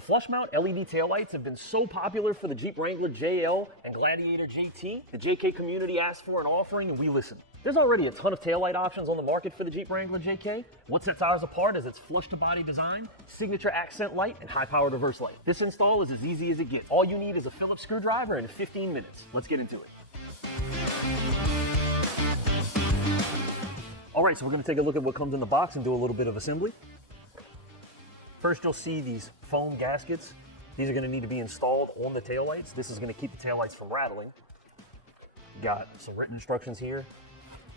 The flush mount LED taillights have been so popular for the Jeep Wrangler JL and Gladiator JT. The JK community asked for an offering and we listened. There's already a ton of taillight options on the market for the Jeep Wrangler JK. What sets ours apart is its flush-to-body design, signature accent light, and high-powered reverse light. This install is as easy as it gets. All you need is a Phillips screwdriver and 15 minutes. Let's get into it. All right, so we're gonna take a look at what comes in the box and do a little bit of assembly. First, you'll see these foam gaskets. These are gonna need to be installed on the taillights. This is gonna keep the taillights from rattling. Got some written instructions here.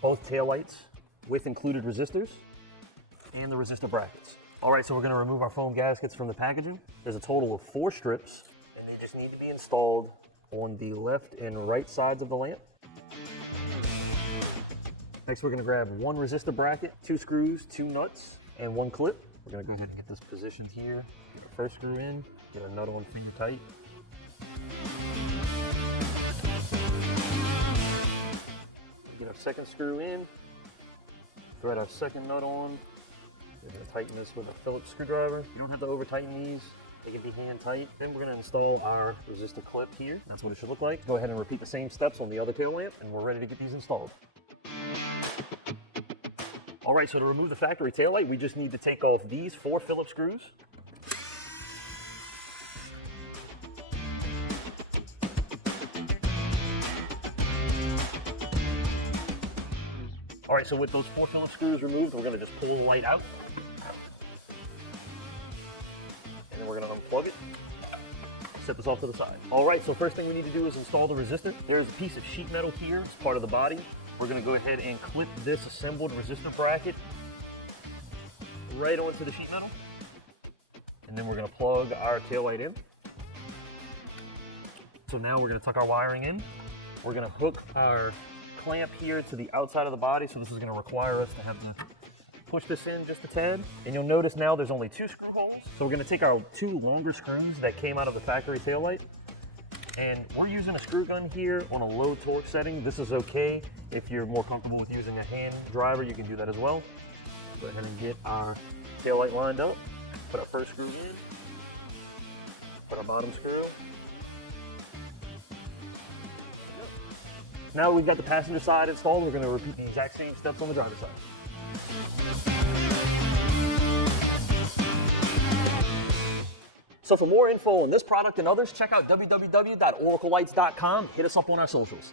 Both taillights with included resistors and the resistor brackets. All right, so we're gonna remove our foam gaskets from the packaging. There's a total of 4 strips, and they just need to be installed on the left and right sides of the lamp. Next, we're gonna grab 1 resistor bracket, 2 screws, 2 nuts, and 1 clip. We're gonna go ahead and get this positioned here. Get our first screw in, get our nut on finger tight. Get our second screw in, thread our second nut on. We're gonna tighten this with a Phillips screwdriver. You don't have to over tighten these. They can be hand tight. Then we're gonna install our resistor clip here. That's what it should look like. Go ahead and repeat the same steps on the other tail lamp, and we're ready to get these installed. All right, so to remove the factory taillight, we just need to take off these 4 Phillips screws. All right, so with those 4 Phillips screws removed, we're gonna just pull the light out. And then we're gonna unplug it. Set this off to the side. All right, so first thing we need to do is install the resistor. There's a piece of sheet metal here, it's part of the body. We're gonna go ahead and clip this assembled resistor bracket right onto the sheet metal. And then we're gonna plug our taillight in. So now we're gonna tuck our wiring in. We're gonna hook our clamp here to the outside of the body. So this is gonna require us to have to push this in just a tad. And you'll notice now there's only 2 screw holes. So we're gonna take our 2 longer screws that came out of the factory taillight. And we're using a screw gun here on a low torque setting. This is okay. If you're more comfortable with using a hand driver, you can do that as well. Go ahead and get our taillight lined up. Put our first screw in. Put our bottom screw. Now we've got the passenger side installed. We're going to repeat the exact same steps on the driver's side. So for more info on this product and others, check out www.oraclelights.com. Hit us up on our socials.